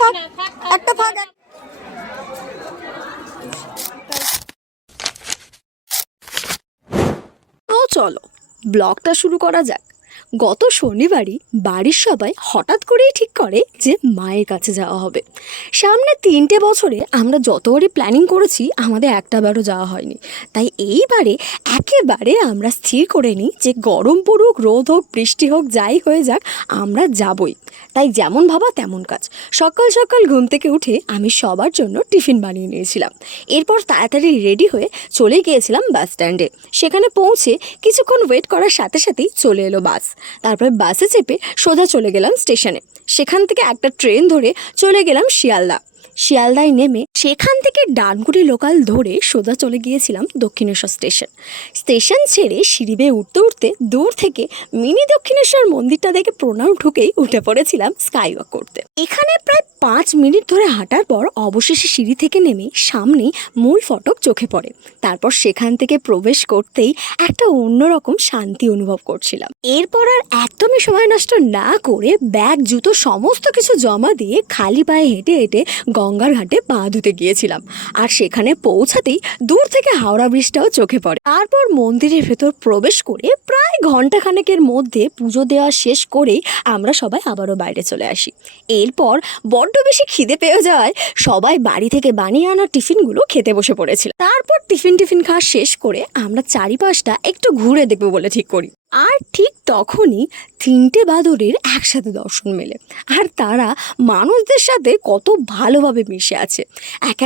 থাক একটা থাক তো চলো ব্লগটা শুরু করা যাক। গত শনিবারই বাড়ির সবাই হঠাৎ করেই ঠিক করে যে মায়ের কাছে যাওয়া হবে। সামনে 3টে বছরে আমরা যতবারই প্ল্যানিং করেছি আমাদের একটাবারও যাওয়া হয়নি। তাই এইবারে একেবারে আমরা স্থির করে নিই যে গরম পড়ুক, রোদ হোক, বৃষ্টি হোক, যাই হয়ে যাক আমরা যাবই। তাই যেমন ভাবা তেমন কাজ। সকাল সকাল ঘুম থেকে উঠে আমি সবার জন্য টিফিন বানিয়ে নিয়েছিলাম। এরপর তাড়াতাড়ি রেডি হয়ে চলে গিয়েছিলাম বাস স্ট্যান্ডে। সেখানে পৌঁছে কিছুক্ষণ ওয়েট করার সাথে সাথেই চলে এলো বাস। তারপরে বাসে চেপে সোজা চলে গেলাম স্টেশনে। সেখান থেকে একটা ট্রেন ধরে চলে গেলাম শিয়ালদায় নেমে সেখান থেকে ডানকুনি লোকাল ধরে সোজা চলে গিয়েছিলাম দক্ষিণেশ্বর স্টেশন ছেড়ে সিঁড়ি বেয়ে উঠতে উঠতে দূর থেকে মিনি দক্ষিণেশ্বর মন্দিরটা দেখে প্রণাম ঠুকেই উঠে পড়েছিলাম স্কাই ওয়াক করতে। এখানে প্রায় 5 মিনিট ধরে হাঁটার পর অবশেষে সিঁড়ি থেকে নেমে সামনেই মূল ফটক চোখে পড়ে। তারপর সেখান থেকে প্রবেশ করতেই একটা অন্যরকম শান্তি অনুভব করছিলাম। এরপর আর একদমই সময় নষ্ট না করে ব্যাগ, জুতো সমস্ত কিছু জমা দিয়ে খালি পায়ে হেঁটে হেঁটে গঙ্গার ঘাটে পা ধুতে গিয়েছিলাম। আর সেখানে পৌঁছাতেই দূর থেকে হাওড়া ব্রিজটাও চোখে পড়ে। তারপর মন্দিরের ভেতর প্রবেশ করে প্রায় ঘন্টাখানেকের মধ্যে পুজো দেওয়া শেষ করেই আমরা সবাই আবারও বাইরে চলে আসি। এরপর বড্ড বেশি খিদে পেয়ে যাওয়ায় সবাই বাড়ি থেকে বানিয়ে আনা টিফিনগুলো খেতে বসে পড়েছিল। তারপর টিফিন খাওয়া শেষ করে আমরা চারিপাশটা একটু ঘুরে দেখবো বলে ঠিক করি। আর ঠিক তখনই 3টে বাঁদরের একসাথে দর্শন মেলে। আর তারা মানুষদের সাথে কত ভালোভাবে মিশে আছে।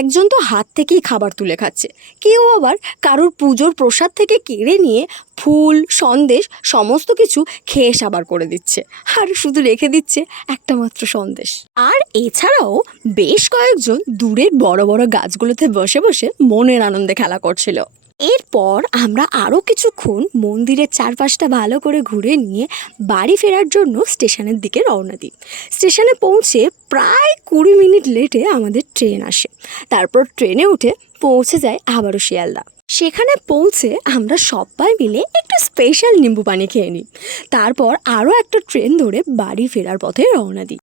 একজন তো হাত থেকেই খাবার তুলে খাচ্ছে, কেউ আবার কারোর পুজোর প্রসাদ থেকে কেড়ে নিয়ে ফুল, সন্দেশ সমস্ত কিছু খেয়ে সাবার করে দিচ্ছে, আর শুধু রেখে দিচ্ছে একটা মাত্র সন্দেশ। আর এছাড়াও বেশ কয়েকজন দূরের বড় বড় গাছগুলোতে বসে বসে মনের আনন্দে খেলা করছিল। এরপর আমরা আরও কিছুক্ষণ মন্দিরের চারপাশটা ভালো করে ঘুরে নিয়ে বাড়ি ফেরার জন্য স্টেশনের দিকে রওনা দিই। স্টেশনে পৌঁছে প্রায় 20 মিনিট লেটে আমাদের ট্রেন আসে। তারপর ট্রেনে উঠে পৌঁছে যায় আবারও শিয়ালদা। সেখানে পৌঁছে আমরা সবাই মিলে একটু স্পেশাল নিম্বু পানি খেয়ে নিই। তারপর আরও একটা ট্রেন ধরে বাড়ি ফেরার পথে রওনা দিই।